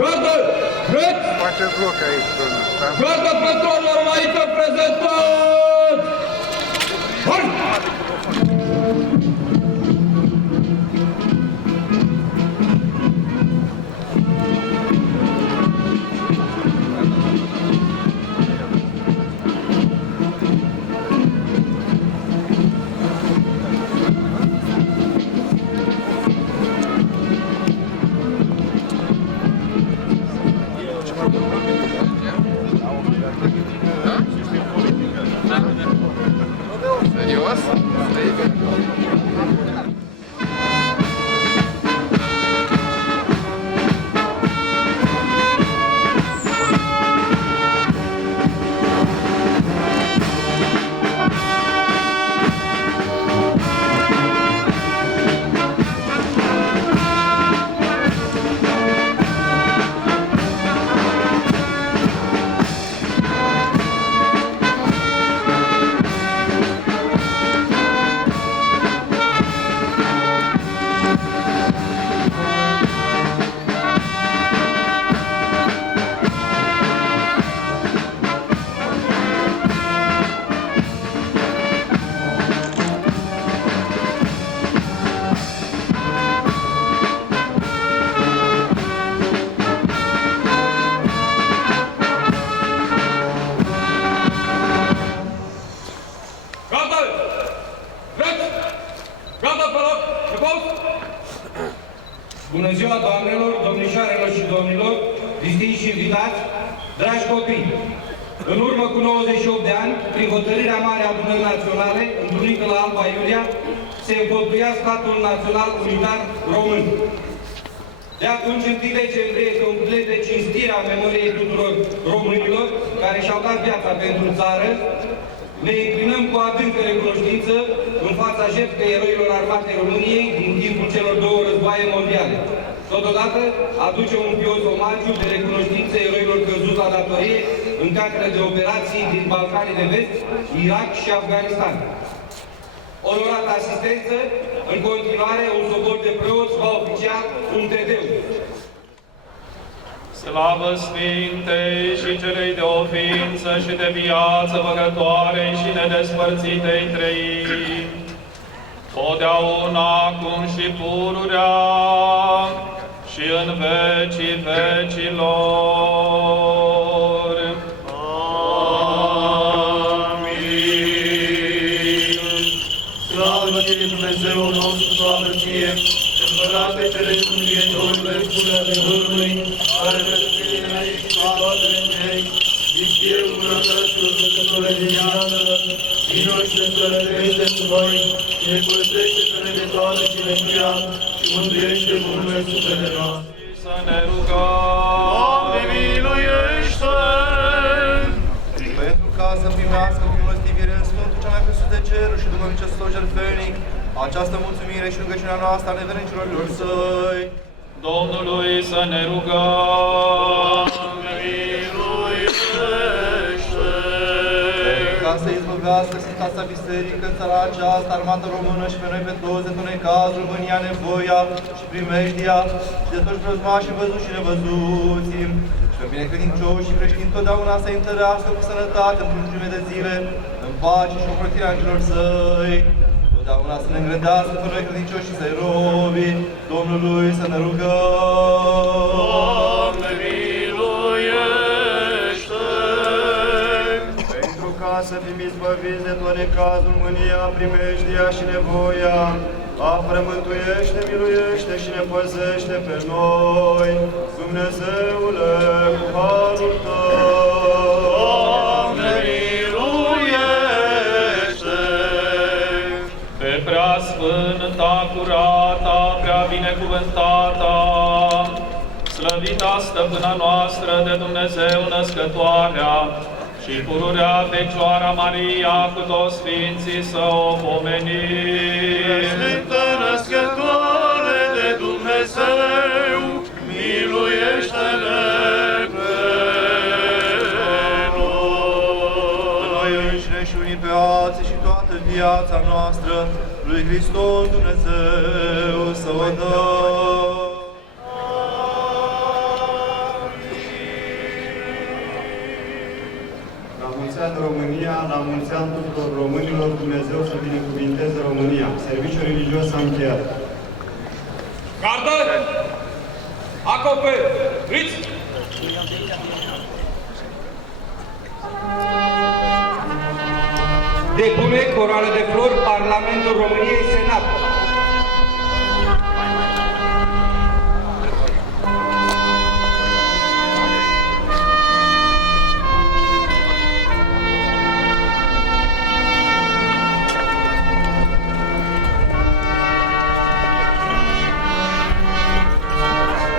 Gata! Drept! Faceți loc aici, domnule. Gata pentru o normalită prezentați! Hai! Serios? Gata! Drept! Gata, vă rog! Repaus! Bună ziua, doamnelor, domnișoarelor și domnilor, distinși invitați, dragi copii! În urmă cu 98 de ani, prin hotărârea Marei Adunări Naționale, întrunită la Alba Iulia, se înfăptuia statul național unitar român. De atunci, 1 decembrie este un bilet de cinstire a memoriei tuturor românilor care și-au dat viața pentru țară. Ne înclinăm cu adâncă recunoștință în fața jertfei eroilor armatei României din timpul celor două războaie mondiale. Totodată, aducem un pios omagiu de recunoștință eroilor căzuți la datorie în teatrele de operații din Balcanii de Vest, Irak și Afganistan. Onorată asistență, în continuare, un sobor de preoți va oficia un tedeu. Slavă Sfintei și celei de o ființă și de viață văgătoarei și nedespărțitei Treimi, totdeauna, acum și pururea și în vecii vecilor. Amin. Slavă ție, Dumnezeul nostru, slavă ție, Împărate Ceresc Mântuitorule, spune adevărului, care răsfie înainte și toate cei, Iștiu bunătăților săcătoare de viață, vino și ne sărătește cu noi, și ne părăsește să ne de toate și ne prea, și mântuiește bunul suflete noastre. Să ne rugăm. Doamne, miluiește! Pentru ca să primească cu milostivire în Sfântul cel mai presus de ceruri și duhovnicesc jertfenic, această mulțumire și rugăciunea noastră a nevernicilor săi. Domnului să ne rugăm. Doamne, miluiește! Ca să izbăvească Sfânta sa Biserică în țara aceasta, armată română și pe noi pe toți, de tot necaz, România, nevoia și primejdia, și de toți vrăjmașii văzuți și nevăzuți, și pe binecredincioși și creștini totdeauna să întărească cu sănătate în lungime de zile, în pace și ocrotirea angelor săi. Totdeauna să ne îngrădească pe noi credincioși și să-i robi, Domnului să ne rugăm. Doamne, miluiește! Pentru ca să fim izbăviți de tot necazul, mânia, primejdia și nevoia, apără, mântuiește, miluiește și ne păzește pe noi, Dumnezeule, cu harul Tău. Doamne, miluiește! Pe prea sfânta, curata, prea binecuvântata, slăvita stăpâna noastră de Dumnezeu născătoarea și pururea Fecioara Maria cu toți Sfinții să o pomenim. Sfântă născătoare de Dumnezeu, miluiește-ne pe noi. Noi înșine și unii pe alții și toată viața noastră, lui Hristos Dumnezeu să o dăm. la mulți ani tuturor românilor, Dumnezeu să binecuvinteze România. Serviciul religios s-a încheiat. Gardă! Acoperiți! Depune coroane de flori Parlamentul României, Senat.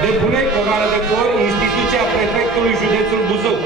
Depune coroane de flori instituția prefectului județul Buzău.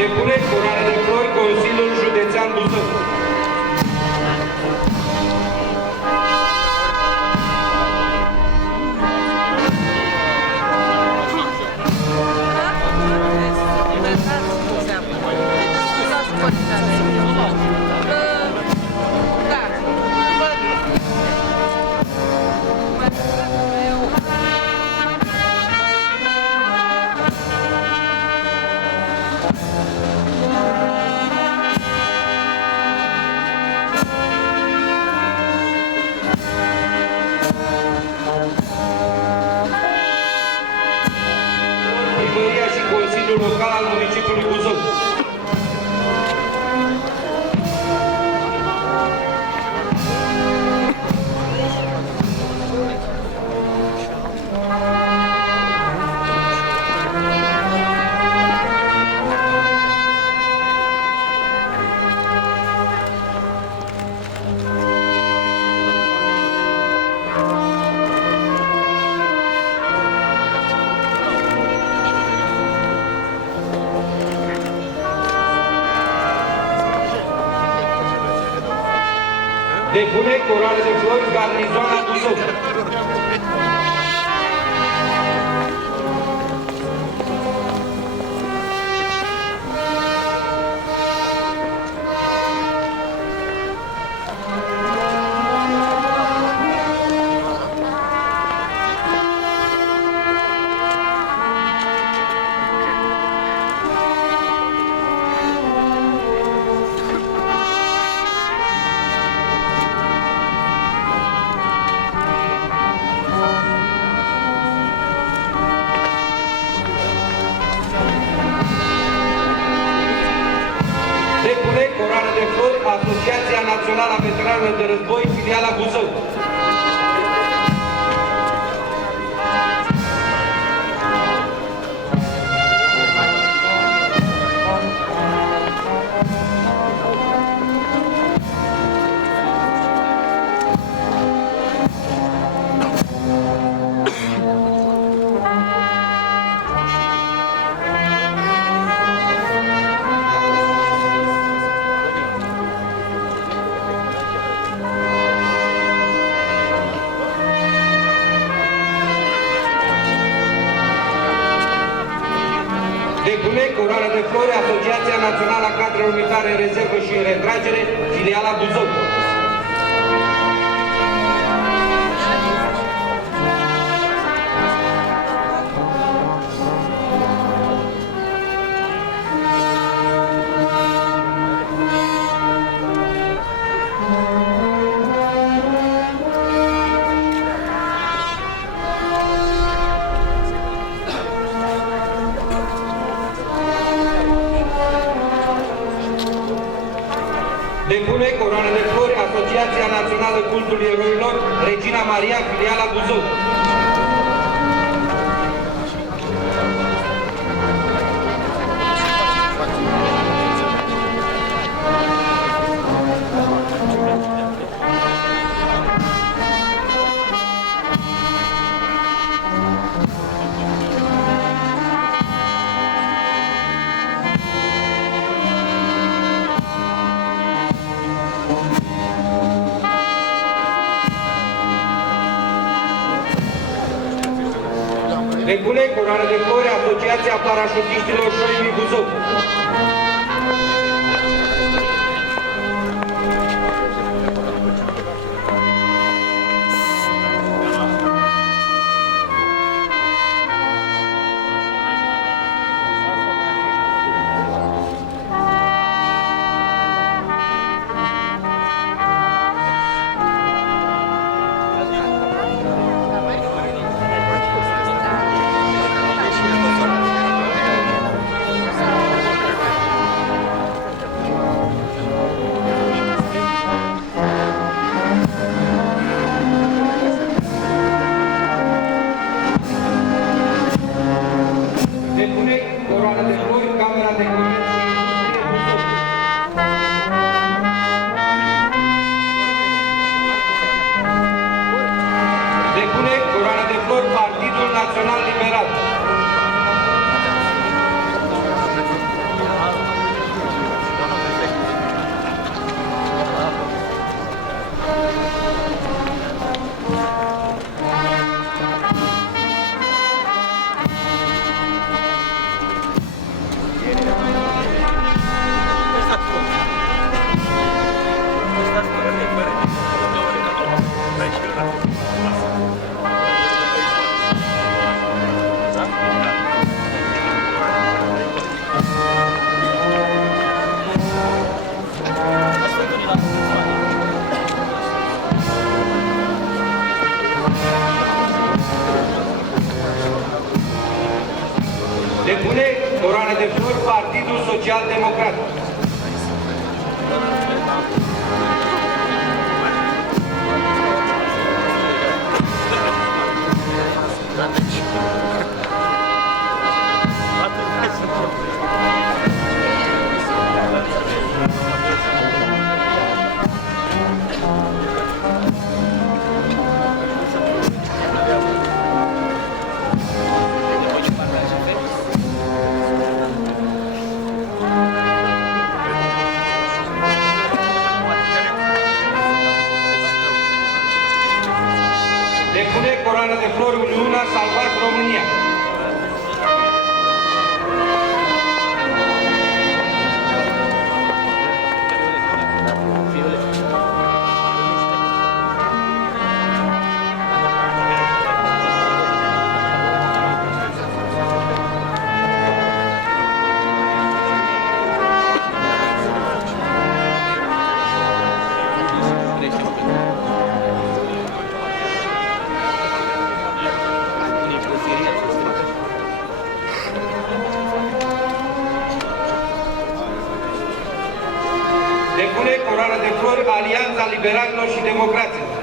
Depune coroane de flori Consiliul Județean Buzău. Primăria și Consiliul Local al municipiului Buzău. Depune coroane de flori Garnizoana Buzău. Depune coroane de flori Asociația Națională a Veteranilor de Război, filiala Buzău. Depune coroane de flori Asociația Națională a Cadrelor Militare în Rezervă și în Retragere, filiala Buzău. Depune coroane de flori Asociația Națională Cultului Eroilor, Regina Maria, filiala Buzău. Depune coroană de flori Asociația Parașutiștilor Șoimii Buzău. Depune coroană de flori Partidul Social Democrat. Depune coroană de flori Uniunea Salvați România. Depune coroană de flori Alianța Liberalilor și Democraților.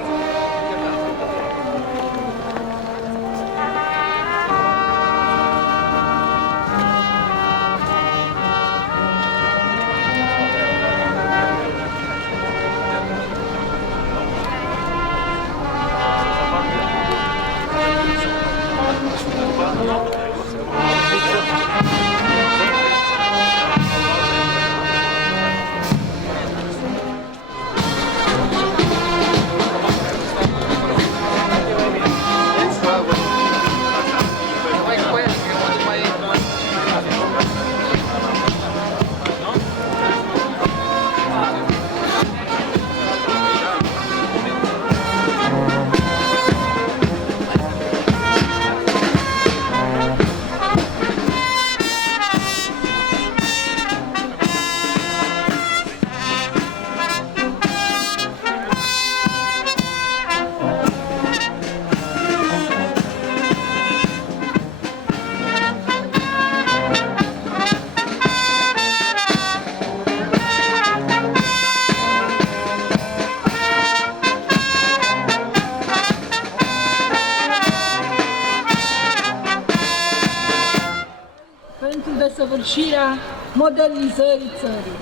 Pentru desăvârșirea modernizării țării.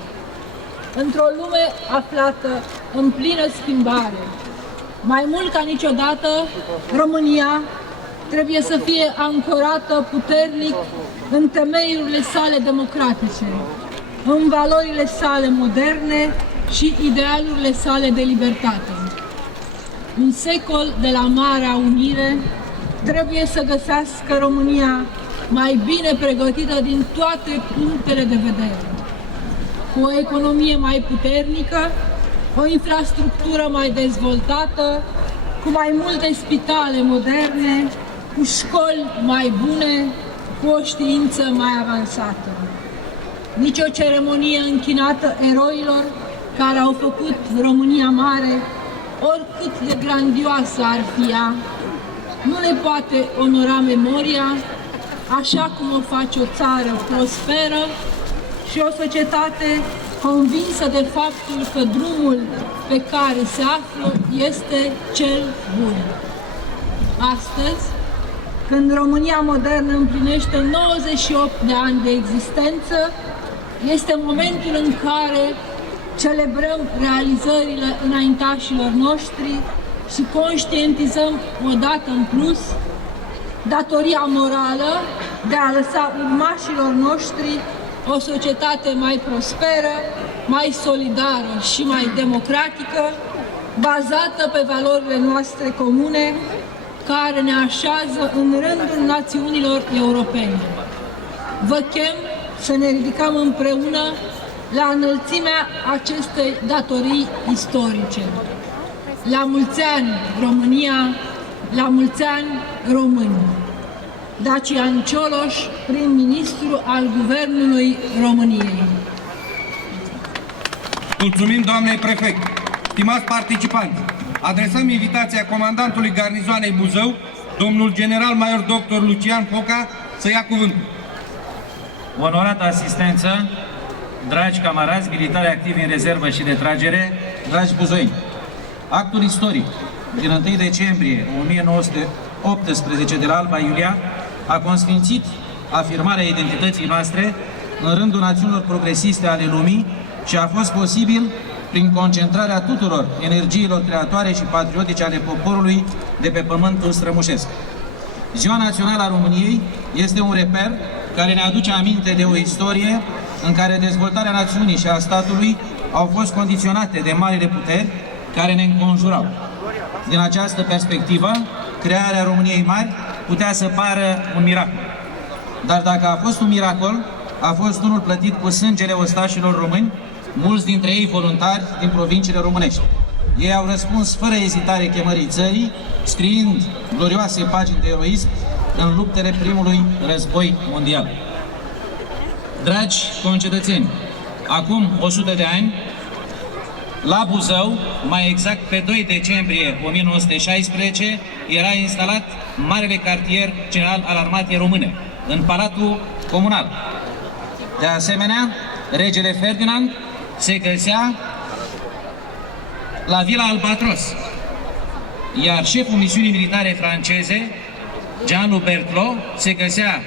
Într-o lume aflată în plină schimbare, mai mult ca niciodată, România trebuie să fie ancorată puternic în temeiurile sale democratice, în valorile sale moderne și idealurile sale de libertate. Un secol de la Marea Unire trebuie să găsească România mai bine pregătită din toate punctele de vedere, cu o economie mai puternică, o infrastructură mai dezvoltată, cu mai multe spitale moderne, cu școli mai bune, cu o știință mai avansată. Nici o ceremonie închinată eroilor care au făcut România mare, oricât de grandioasă ar fi ea, nu le poate onora memoria așa cum o face o țară prosperă și o societate convinsă de faptul că drumul pe care se află este cel bun. Astăzi, când România modernă împlinește 98 de ani de existență, este momentul în care celebrăm realizările înaintașilor noștri și conștientizăm odată în plus datoria morală de a lăsa urmașilor noștri o societate mai prosperă, mai solidară și mai democratică, bazată pe valorile noastre comune, care ne așează în rândul națiunilor europene. Vă chem să ne ridicăm împreună la înălțimea acestei datorii istorice. La mulți ani, România! La mulți ani, români! Dacian Cioloș, prim-ministru al Guvernului României. Mulțumim, doamnei prefect. Stimați participanți, adresăm invitația comandantului garnizoanei Buzău, domnul general-major dr. Lucian Foca, să ia cuvântul. Onorată asistență, dragi camarazi militari activi în rezervă și de tragere, dragi buzoini, actul istoric din 1 decembrie 1918 de la Alba Iulia a consfințit afirmarea identității noastre în rândul națiunilor progresiste ale lumii și a fost posibil prin concentrarea tuturor energiilor creatoare și patriotice ale poporului de pe pământul strămoșesc. Ziua Națională a României este un reper care ne aduce aminte de o istorie în care dezvoltarea națiunii și a statului au fost condiționate de marile puteri care ne înconjurau. Din această perspectivă, crearea României mari putea să pară un miracol. Dar dacă a fost un miracol, a fost unul plătit cu sângele ostașilor români, mulți dintre ei voluntari din provinciile românești. Ei au răspuns fără ezitare chemării țării, scriind glorioase pagini de eroism în luptele primului război mondial. Dragi concetățeni, acum 100 de ani, la Buzău, mai exact pe 2 decembrie 1916, era instalat Marele Cartier General al Armatei Române, în Palatul Comunal. De asemenea, regele Ferdinand se găsea la Vila Albatros, iar șeful misiunii militare franceze, Jean Berthelot, se găsea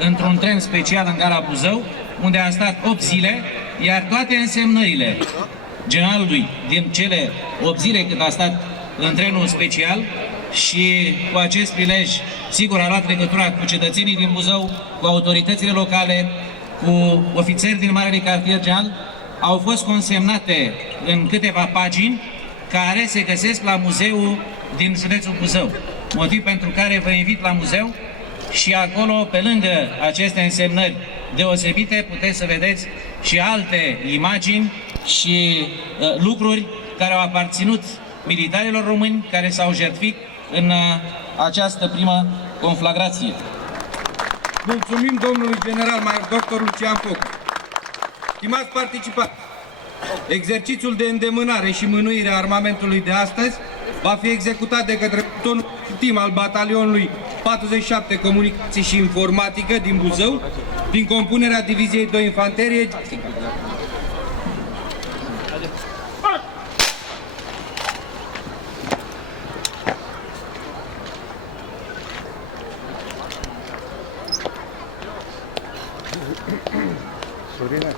într-un tren special în gara Buzău, unde a stat 8 zile, iar toate însemnările generalului din cele 8 zile când a stat în trenul special și cu acest prilej, sigur, a luat legătura cu cetățenii din Buzău, cu autoritățile locale, cu ofițeri din Marele Cartier General, au fost consemnate în câteva pagini care se găsesc la muzeul din județul Buzău. Motiv pentru care vă invit la muzeu și acolo, pe lângă aceste însemnări deosebite, puteți să vedeți și alte imagini și lucruri care au aparținut militarilor români care s-au jertfit în această primă conflagrație. Mulțumim domnului general-major dr. Lucian Foc. Stimați participanți, exercițiul de îndemânare și mânuire a armamentului de astăzi va fi executat de către plutonul tim al batalionului 47 Comunicații și Informatică din Buzău, din compunerea Diviziei 2 Infanterie. Sorine.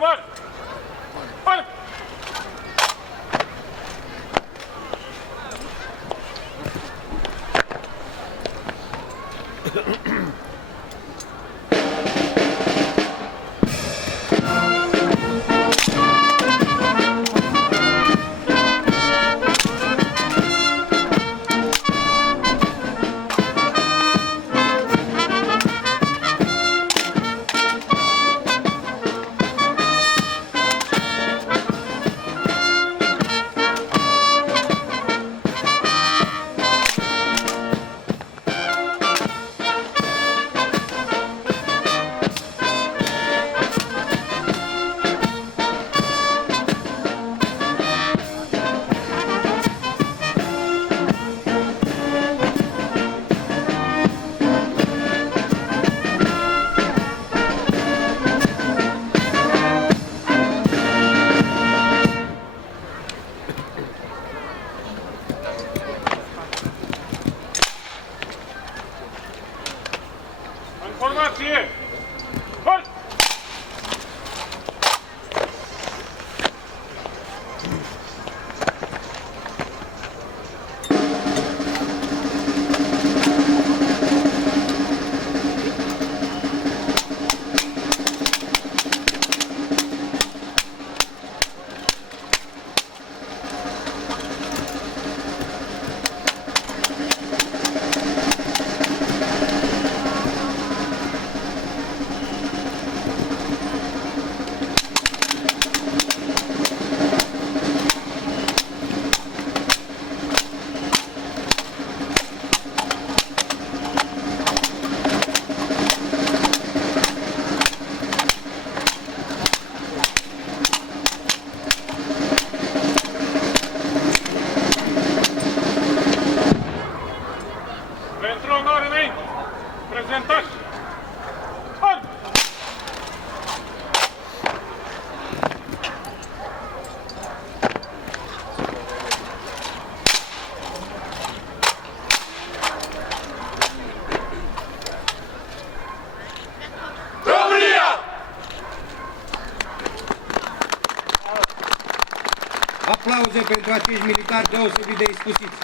marș! Marș! Formație! Marș! Pentru onoare înainte! Prezentați! Marș! România! Aplauze pentru acești militari deosebit de iscusiți.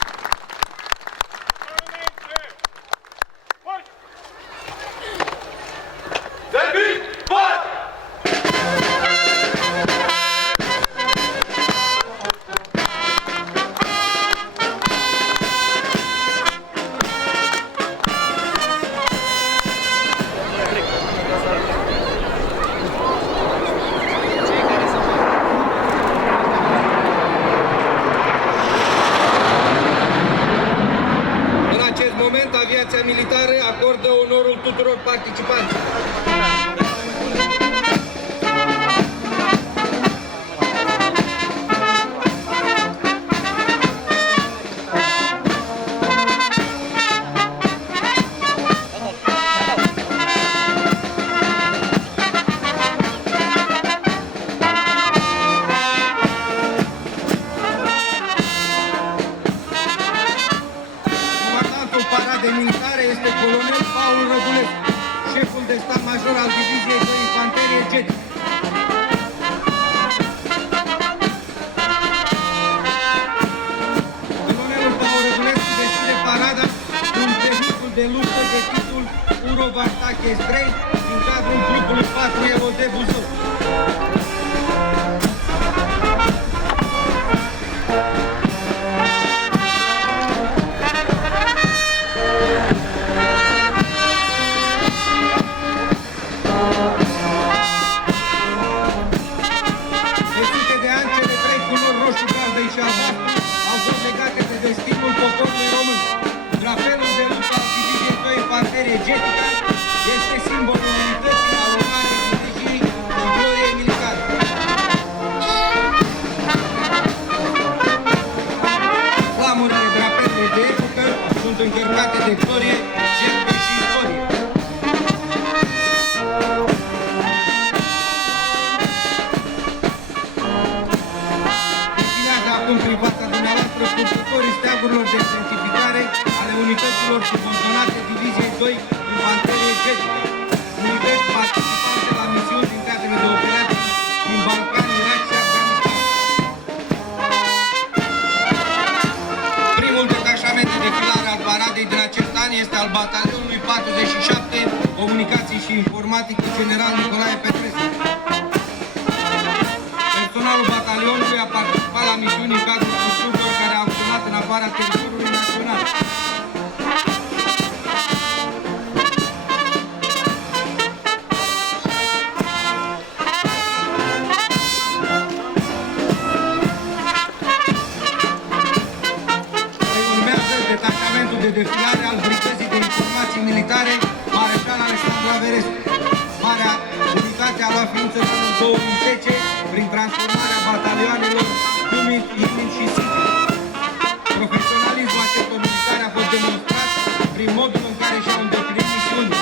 Servit! Marș! În acest moment, aviația militară acordă onorul tuturor participanților. Comandantul paradei militare este colonel Paul Rădulescu, șeful de stat major al Diviziei de Infanterie Jet. Colonelul Paul Rădulescu deschide parada cu un vehicul de luptă de titlul Urovartake 3 din cadrul grupului 4 EOD Buzău. Desute de ani, cele trei culori roșu, galben și albastru au fost legate de destinul poporului român. Drapelul de luptă al Diviziei 2 Infanterie Jetică este simbolul unității, al onoarei, grijii și gloriei militare. Flamurile drapelului de epocă sunt încărcate de glorie, jertfă și istorie. Destinează acum prin fața dumneavoastră purtătorii steagurilor de identificare ale unităților subordonate Diviziei 2 Infanterie Jetică, unități participante la misiuni din teatrele de operații din capitan este al batalionului 47, Comunicații și Informatică, General Nicolae Petrescu. Personalul batalionului a participat la misiuni în cadrul structurilor care au acționat în afara teritoriului național. Urmează detașamentul de defilare al Brigăzii de Informații Militare Mareșal Alexandru Averescu. Marea unitate a luat ființă în anul 2010 prin transformarea batalioanelor Dumit, Imin și Sigil. Profesionalismul acestor militari a fost demonstrat prin modul în care și-au îndeplinit misiunile.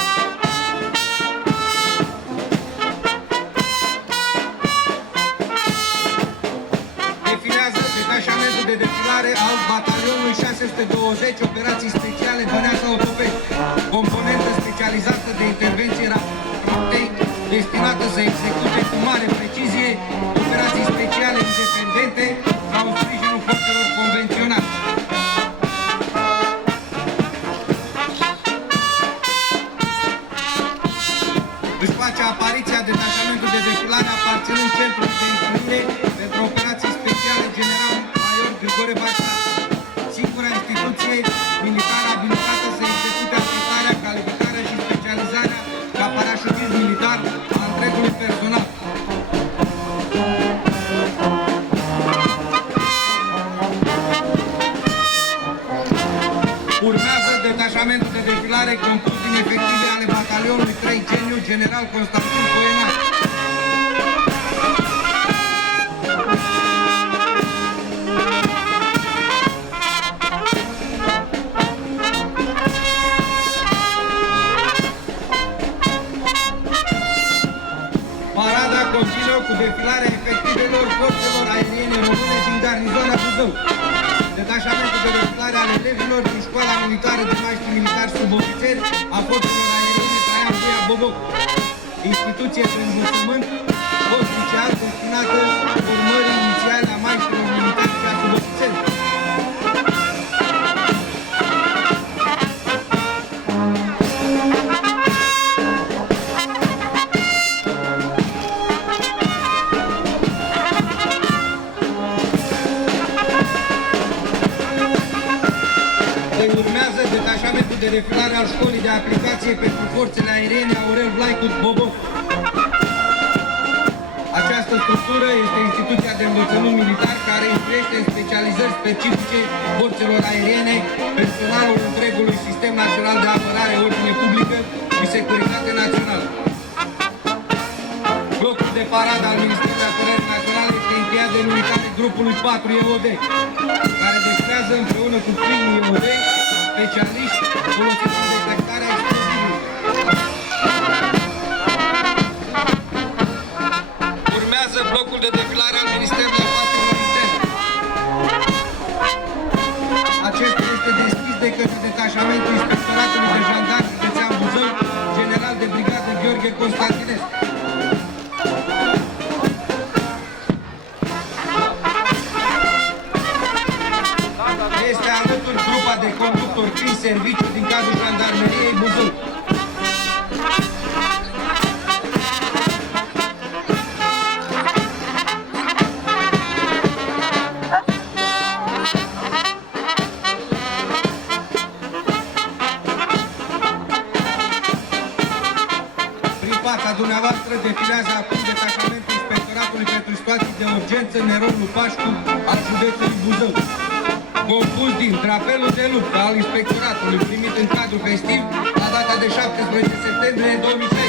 Defilează detașamentul de defilare al batalionului 620 Operații Speciale Băneasa Autopești, componentă specializată de intervenție rapide destinată să execute cu mare precizie operații speciale independente sau în sprijinul forțelor convenționale. Își face apariția detașamentul de defilare aparținând centrului de întâlnire pentru operații speciale General Major Grigore Baștar, singura instituție militară abilitată să execute atestarea, calificarea și specializarea ca parașutist militar a întregului personal. Urmează detașamentul de defilare compus din efective ale batalionului 3 Geniu, General Constantin Coenar. Parada continuă cu defilarea efectivelor forțelor aeriene române din garnizona Buzău. Detașamentul de defilare al elevilor din Școala Militară de Maștri Militari Subofițeri a forțelor aeriene Traian Voia Boboc, instituție de învățământ oficial destinată formării inițiale a maștrilor militari și a subofițeri. Urmează detașamentul de defilare al Școlii de Aplicație pentru Forțele Aeriene Aurel Vlaicu Boboc. Această structură este instituția de învățământ militar care instruiește în specializări specifice forțelor aeriene, personalul întregului Sistem Național de Apărare, Ordine Publică și Securitate Națională. Blocul de paradă al Ministerului Apărării Naționale este încheiat de unitatea grupului 4 EOD, care defilează împreună cu primul EOD specialiști folosiți în detectarea explozivului. Urmează blocul de defilare al Ministerului Afacerilor Interne. Acesta este deschis de către detașamentul Inspectoratului de Jandarmi Județean Buzău, General de Brigadă Gheorghe Constantinescu. Este alături grupa de conductori prin serviciu din cadrul Jandarmeriei Buzău. Prin fața dumneavoastră defilează acum detașamentul Inspectoratului pentru Situații de Urgență Neron Lupașcu al județului Buzău, compus din drapelul de luptă al Inspectoratului primit în cadrul festiv la data de 17 septembrie 2016.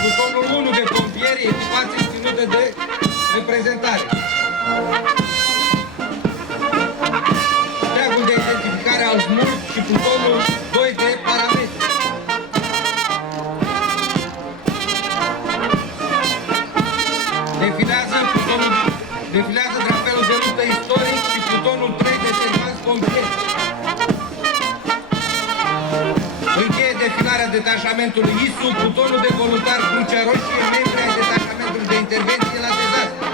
Plutonul 1 de pompieri, echipație ținută de reprezentare. Steagul de identificare al SMURT și plutonul 2 de parametri. Defilează drapelul de luptă istoric și plutonul 3 de servanți pompieri. Încheie defilarea detașamentului ISU, plutonul de voluntari Crucea Roșie, membri ai detașamentului de intervenție la dezastru.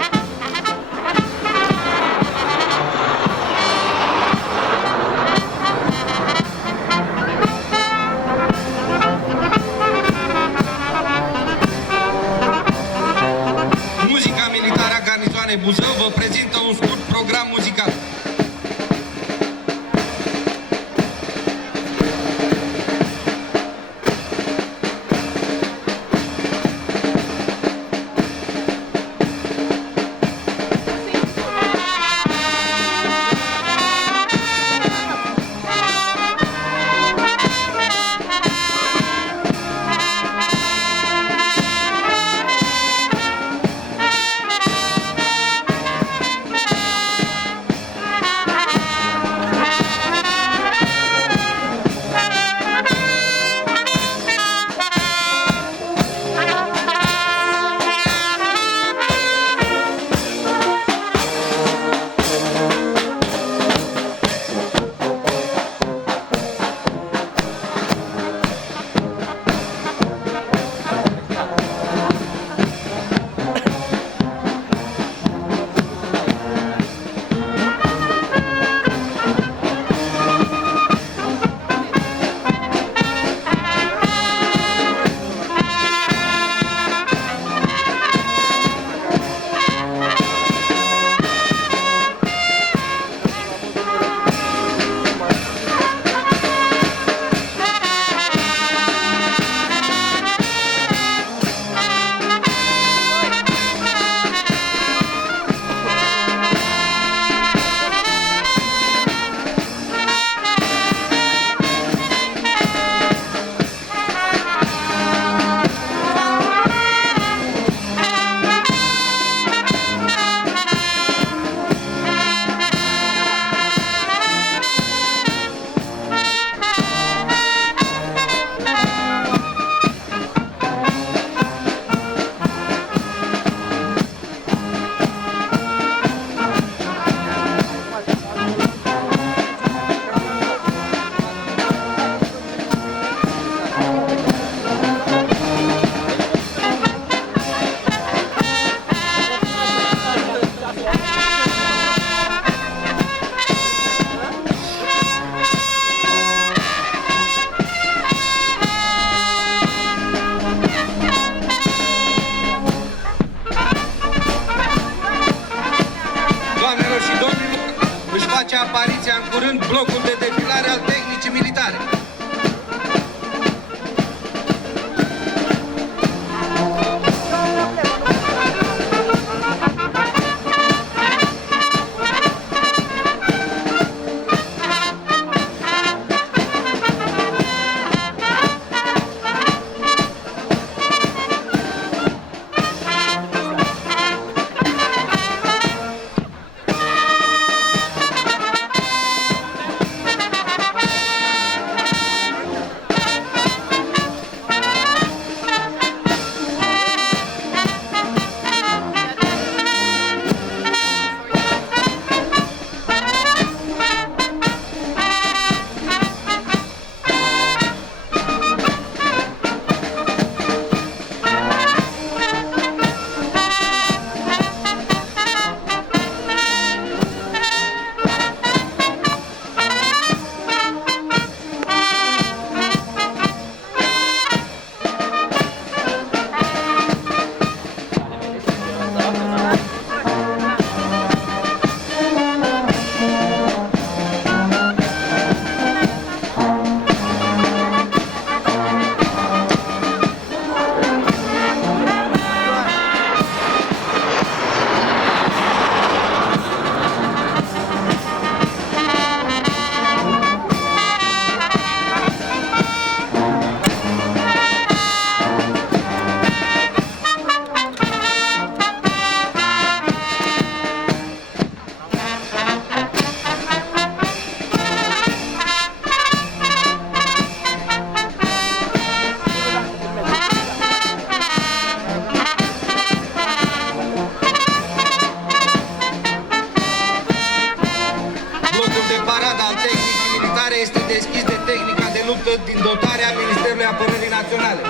din dotarea Ministerului Apărării Naționale.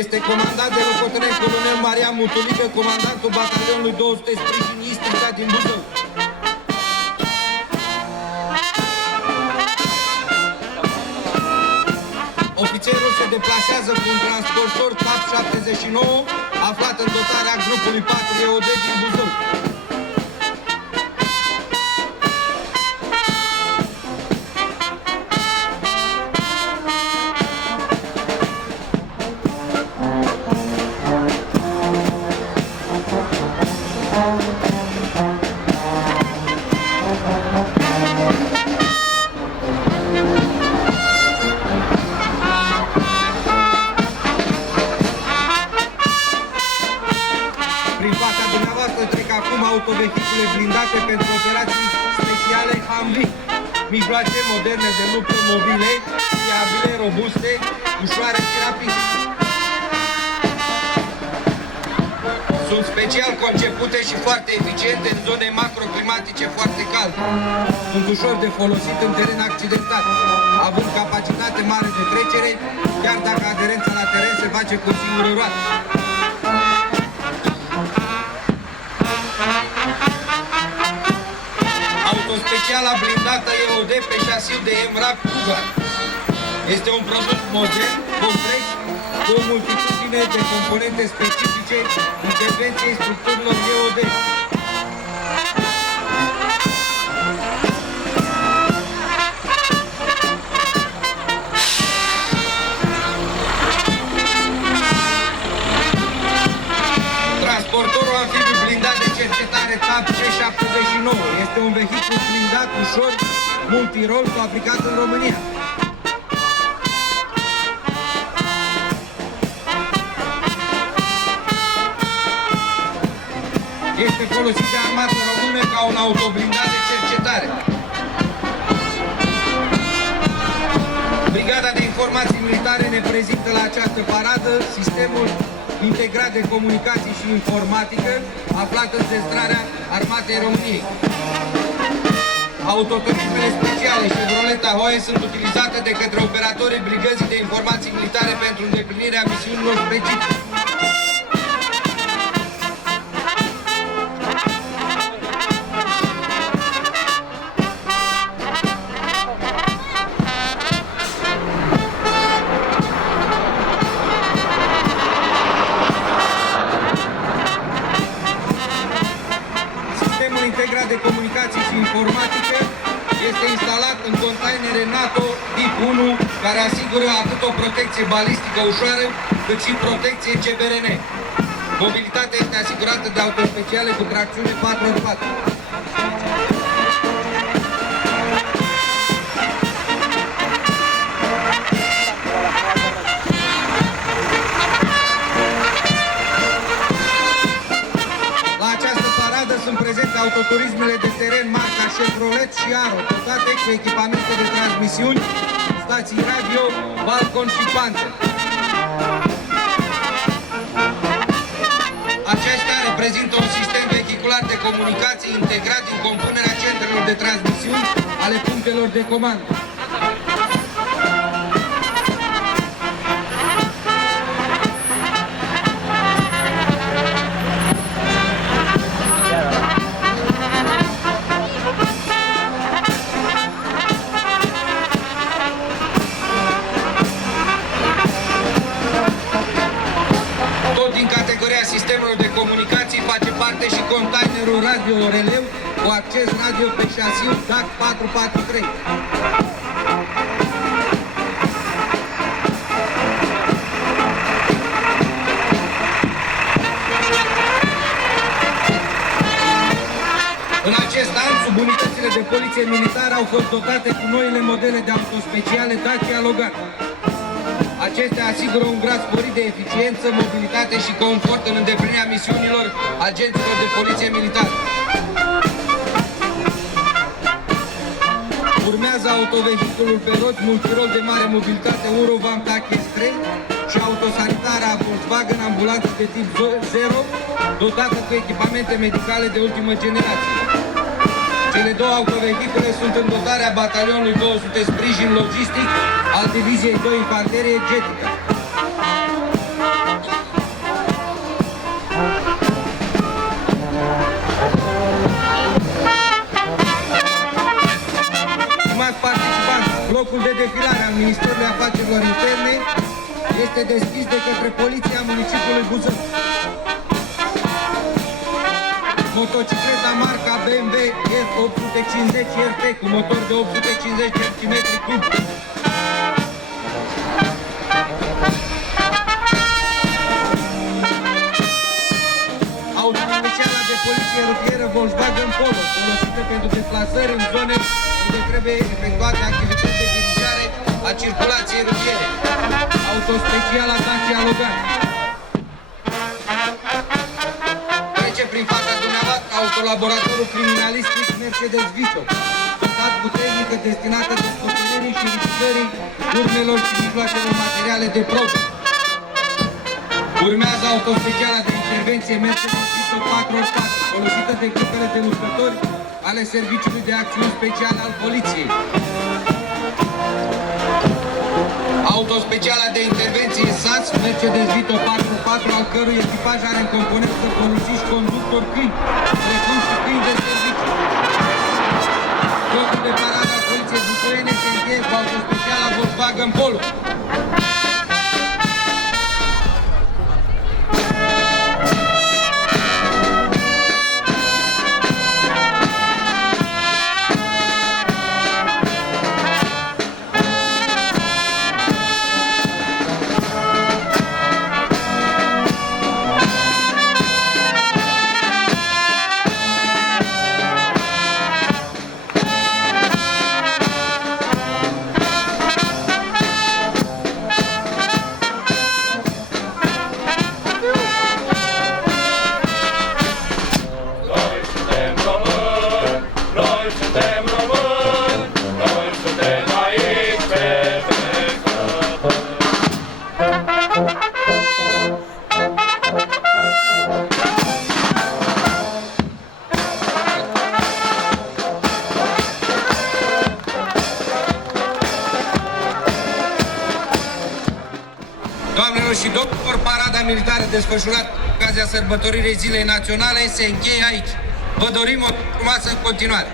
Este comandat de locotenent colonel Marian Mutulică, comandantul batalionului 200 sprijin Istrica din Buzău. Ofițerul se deplasează cu un transportor TAP 79, aflat în dotarea grupului 4 EOD din Buzău. Autovehicule blindate pentru operații speciale Humvee, mijloace moderne de luptă mobile, fiabile, robuste, ușoare și rapide. Sunt special concepute și foarte eficiente în zone macroclimatice foarte calde. Sunt ușor de folosit în teren accidentat, având capacitate mare de trecere, chiar dacă aderența la teren se face cu o singură roată. Autospeciala blindată EOD pe șasiu de MRAP Cougar. Este un produs modern, complex, cu o multitudine de componente specifice intervenției structurilor EOD. Transportorul amfibiu blindat de cercetare TAP C79 este un vehicul blindat ușor, multirol, fabricat în România. Este folosit de armata română ca un autoblindat de cercetare. Brigada de Informații Militare ne prezintă la această paradă sistemul integrat de comunicații și informatică, aflat în destrarea Armatei României. Autoturismele speciale Chevrolet Tahoe sunt utilizate de către operatorii Brigăzii de Informații Militare pentru îndeplinirea misiunilor specifice. Integrat de comunicații și informatică este instalat în containere NATO tip 1, care asigură atât o protecție balistică ușoară, cât și protecție CBRN. Mobilitatea este asigurată de autospeciale cu tracțiune 4x4. Sunt prezente autoturismele de teren marca Chevrolet și Aro, dotate cu echipamente de transmisiuni, stații radio, balcon și pantă. Acestea reprezintă un sistem vehicular de comunicații integrat în compunerea centrelor de transmisiuni ale punctelor de comandă. Sistemelor de comunicații face parte și containerul radio releu cu acces radio pe șasiu DAC 443. În acest an, subunitățile de poliție militară au fost dotate cu noile modele de autospeciale Dacia Logan. Acestea asigură un grad sporit de eficiență, mobilitate și confort în îndeplinirea misiunilor agenților de poliție militară. Urmează autovehiculul pe roți multirol de mare mobilitate Eurovan Tachis 3 și autosanitara Volkswagen ambulanță de tip 0, dotată cu echipamente medicale de ultimă generație. Cele două autovehicule sunt în dotarea batalionului 200 sprijin logistic al Diviziei 2 Infanterie Getică. Stimați participanți, locul de defilare al Ministerului Afacerilor Interne este deschis de către Poliția Municipiului Buzău. Motocicleta marca BMW F850 RT cu motor de 850 cm3. Autospeciala de poliție rutieră Volkswagen Polo, folosită pentru deplasări în zone unde trebuie efectuate activități de dirijare a circulației rutiere. Autospeciala Dacia Logan. Trece prin fața dumneavoastră autolaboratorul criminalistic Mercedes Vito, dotat cu tehnică destinată descoperirii și ridicării urmelor și mijloacelor materiale de probă. Urmează autospeciala de intervenție Mercedes Vito 4x4, folosită de echipele de luptători ale Serviciului de Acțiuni Speciale al Poliției. Autospeciala de intervenție SAS Mercedes Vito 4x4, al cărui echipaj are în componență polițiști conductori câini, precum și câini de serviciu. Locul de paradă al Poliției Busoiene se încheie cu autospeciala Volkswagen Polo. Doamnelor și domnilor, parada militară desfășurată cu ocazia sărbătoririi Zilei Naționale se încheie aici. Vă dorim o frumoasă continuare.